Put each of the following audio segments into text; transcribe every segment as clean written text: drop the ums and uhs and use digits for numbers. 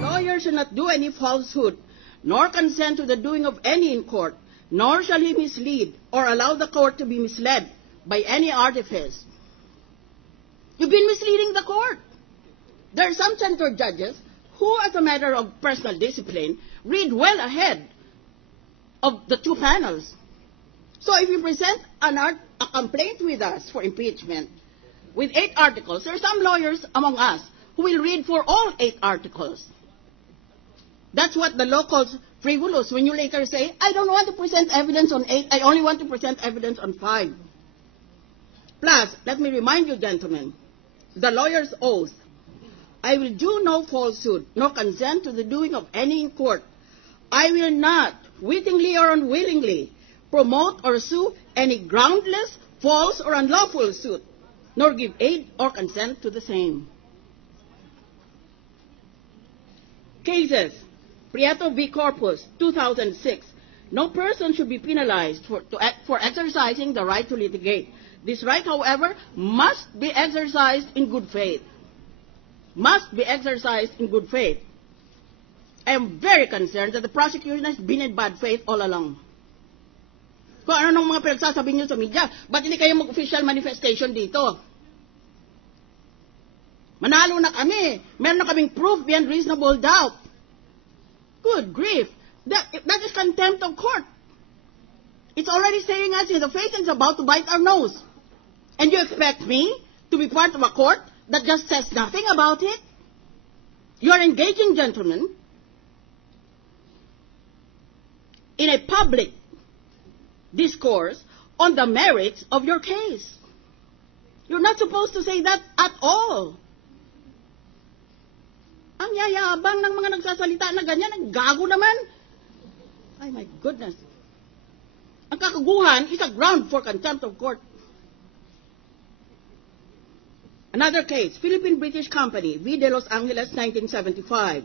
Lawyer should not do any falsehood, nor consent to the doing of any in court, nor shall he mislead or allow the court to be misled by any artifice. You've been misleading the court. There are some senator judges who, as a matter of personal discipline, read well ahead of the two panels. So if you present a complaint with us for impeachment with 8 articles, there are some lawyers among us who will read for all 8 articles. That's what the law calls frivolous, when you later say, I don't want to present evidence on 8, I only want to present evidence on 5. Plus, let me remind you, gentlemen, the lawyer's oath. I will do no falsehood, nor consent to the doing of any in court. I will not, wittingly or unwillingly, promote or sue any groundless, false, or unlawful suit, nor give aid or consent to the same. Cases. Prieto v. Corpus, 2006. No person should be penalized for exercising the right to litigate. This right, however, must be exercised in good faith. Must be exercised in good faith. I am very concerned that the prosecution has been in bad faith all along. Kung ano nung mga pinagsasabi niyo sa media, ba't hindi kayo mag-official manifestation dito? Manalo na kami. Meron na kaming proof beyond reasonable doubt. Good grief. That is contempt of court. It's already staring us in the face and it's about to bite our nose. And you expect me to be part of a court that just says nothing about it? You are engaging, gentlemen, in a public discourse on the merits of your case. You're not supposed to say that at all. Ang yayabang ng mga nagsasalita na ganyan, ang gago naman. Ay, my goodness. Ang kakaguhan is a ground for contempt of court. Another case, Philippine-British Company, V. de Los Angeles, 1975.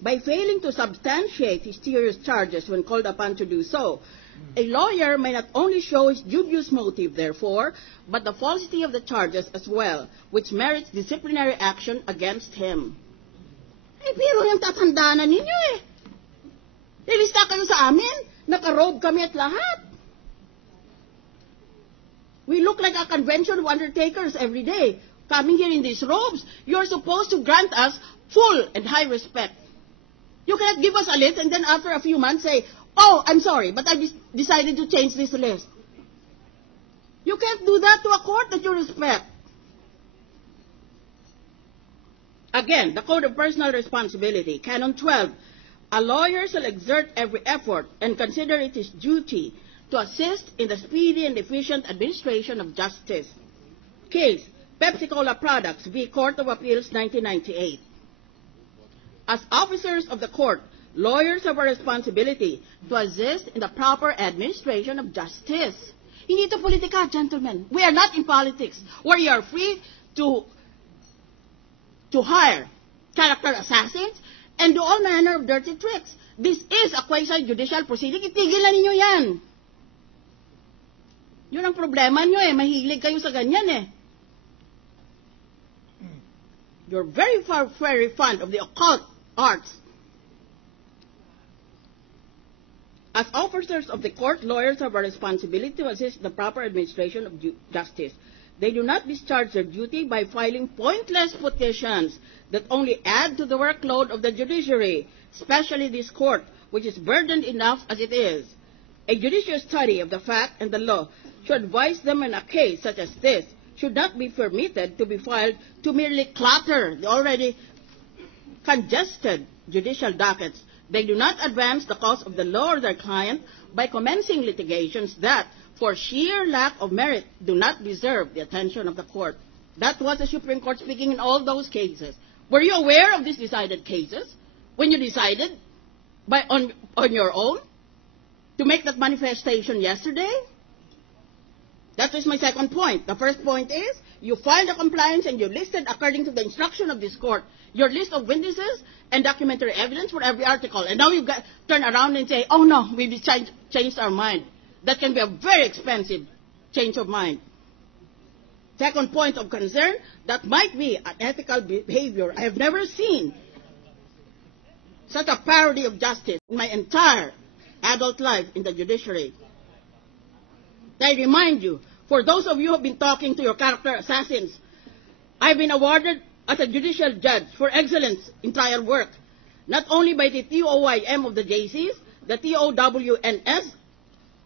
By failing to substantiate his serious charges when called upon to do so, a lawyer may not only show his dubious motive, therefore, but the falsity of the charges as well, which merits disciplinary action against him. Eh, pero yung tatandaan na ninyo eh. Nilista kayo sa amin, nakarobe kami at lahat. We look like a convention of undertakers every day. Coming here in these robes, you're supposed to grant us full and high respect. You cannot give us a list and then after a few months say, oh, I'm sorry, but I decided to change this list. You can't do that to a court that you respect. Again, the Code of Personal Responsibility, Canon 12, a lawyer shall exert every effort and consider it his duty to assist in the speedy and efficient administration of justice. Case, Pepsi-Cola Products v. Court of Appeals, 1998. As officers of the court, lawyers have a responsibility to assist in the proper administration of justice. Hindi ito politika, gentlemen. We are not in politics, where you are free to hire character assassins and do all manner of dirty tricks. This is a quasi-judicial proceeding. Itigil na ninyo yan. Yun ang problema nyo eh. Mahilig kayo sa ganyan eh. You're very fond of the occult arts. As officers of the court, lawyers have a responsibility to assist the proper administration of justice. They do not discharge their duty by filing pointless petitions that only add to the workload of the judiciary, especially this court, which is burdened enough as it is. A judicial study of the fact and the law should advise them in a case such as this should not be permitted to be filed to merely clutter the already congested judicial dockets. They do not advance the cause of the law or their client by commencing litigations that, for sheer lack of merit, do not deserve the attention of the court. That was the Supreme Court speaking in all those cases. Were you aware of these decided cases when you decided on your own to make that manifestation yesterday? That was my second point. The first point is, you filed a compliance and you listed, according to the instruction of this court, your list of witnesses and documentary evidence for every article. And now you turn around and say, oh no, we've changed our mind. that can be a very expensive change of mind. Second point of concern, that might be unethical behavior. I have never seen such a parody of justice in my entire adult life in the judiciary. I remind you, for those of you who have been talking to your character assassins, I've been awarded as a judicial judge for excellence in trial work, not only by the TOYM of the JCs, the TOWNS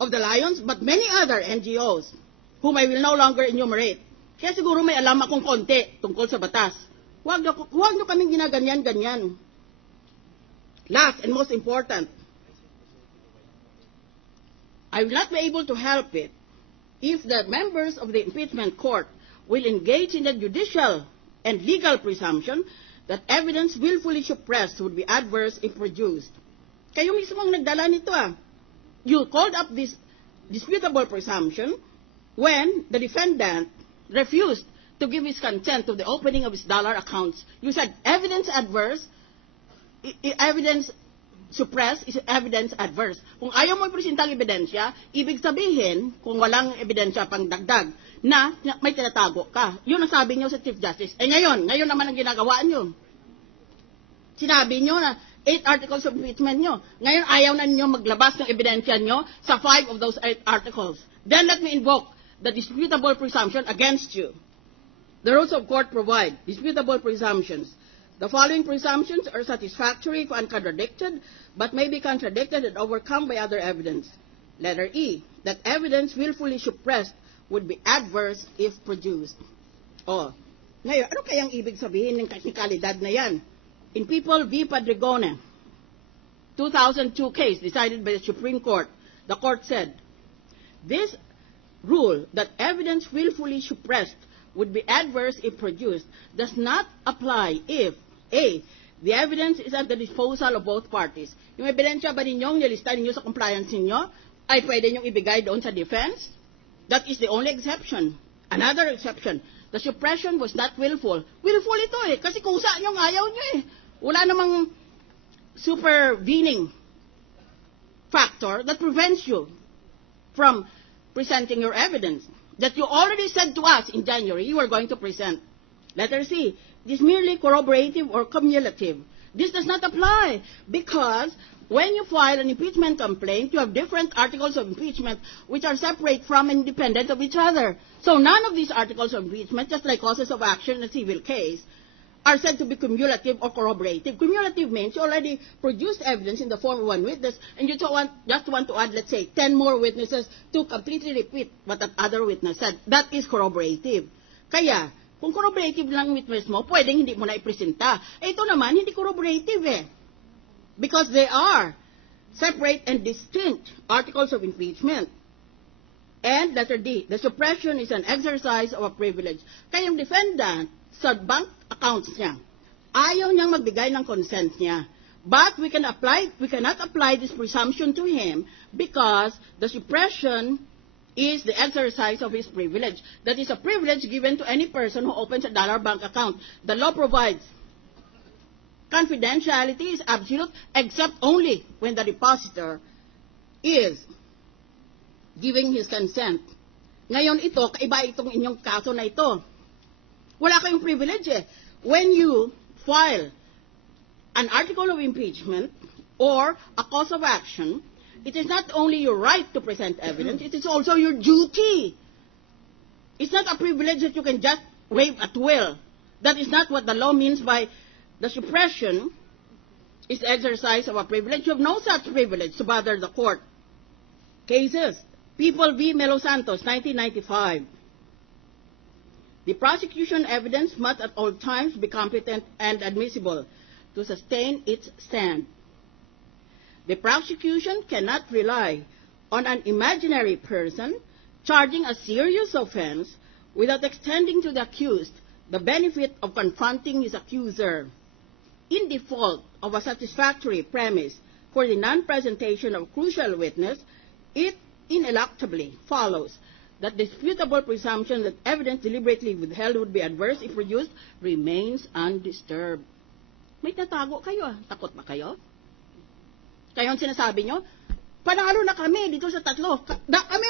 of the Lions, but many other NGOs, whom I will no longer enumerate. Kaya siguro may alam akong konti tungkol sa batas. Huwag nyo kaming ginaganyan-ganyan. Last and most important, I will not be able to help it if the members of the impeachment court will engage in the judicial and legal presumption that evidence willfully suppressed would be adverse if produced. Kayo mismo ang nagdala nito You called up this disputable presumption when the defendant refused to give his consent to the opening of his dollar accounts. You said evidence adverse, evidence suppressed is evidence adverse. Kung ayaw mo ipresentang ebidensya, ibig sabihin, kung walang ebidensya pang dagdag, na may tinatago ka. Yun ang sabi niyo sa Chief Justice. Ngayon naman ang ginagawa niyo. Sinabi niyo na 8 articles of impeachment niyo. Ngayon ayaw na niyo maglabas ng ebidensya niyo sa 5 of those 8 articles. Then let me invoke the disputable presumption against you. The rules of court provide disputable presumptions. The following presumptions are satisfactory if uncontradicted, but may be contradicted and overcome by other evidence. Letter E, that evidence willfully suppressed would be adverse if produced. Ngayon, ano kayang ibig sabihin ng teknikalidad na yan? In People v. Padrigone, 2002 case decided by the Supreme Court, the court said, this rule that evidence willfully suppressed would be adverse if produced does not apply if A, the evidence is at the disposal of both parties. Yung ebidensya ba ninyong nilista ninyo sa compliance ninyo ay pwede nyong ibigay doon sa defense? That is the only exception. Another exception, the suppression was not willful. Willful ito kasi kung saan yung ayaw nyo Wala namang supervening factor that prevents you from presenting your evidence that you already said to us in January you are going to present. Letter C, this merely corroborative or cumulative. This does not apply because when you file an impeachment complaint, you have different articles of impeachment which are separate from and independent of each other. So none of these articles of impeachment, just like causes of action in a civil case, are said to be cumulative or corroborative. Cumulative means you already produced evidence in the form of one witness and you just want to add, let's say, 10 more witnesses to completely repeat what that other witness said. That is corroborative. Kaya, kung corroborative lang witness mo, pwedeng hindi mo na ipresenta. Ito naman, hindi corroborative because they are separate and distinct articles of impeachment. And letter D, the suppression is an exercise of a privilege. Kaya yung defendant, sa bank accounts niya, ayaw niyang magbigay ng consent niya. But we cannot apply this presumption to him because the suppression is the exercise of his privilege. That is a privilege given to any person who opens a dollar bank account. The law provides confidentiality is absolute except only when the depositor is giving his consent. Ngayon ito, kaiba itong inyong kaso na ito. Wala kayong privilege When you file an article of impeachment or a cause of action, it is not only your right to present evidence, it is also your duty. It's not a privilege that you can just waive at will. That is not what the law means by the suppression is the exercise of a privilege. You have no such privilege to bother the court. Cases. People v. Melo Santos, 1995. The prosecution evidence must at all times be competent and admissible to sustain its stand. The prosecution cannot rely on an imaginary person charging a serious offense without extending to the accused the benefit of confronting his accuser. In default of a satisfactory premise for the non-presentation of crucial witness, it ineluctably follows that disputable presumption that evidence deliberately withheld would be adverse if produced remains undisturbed. May tatago kayo Takot ba kayo? Kaya ang sinasabi nyo, panalo na kami dito sa tatlo. Kami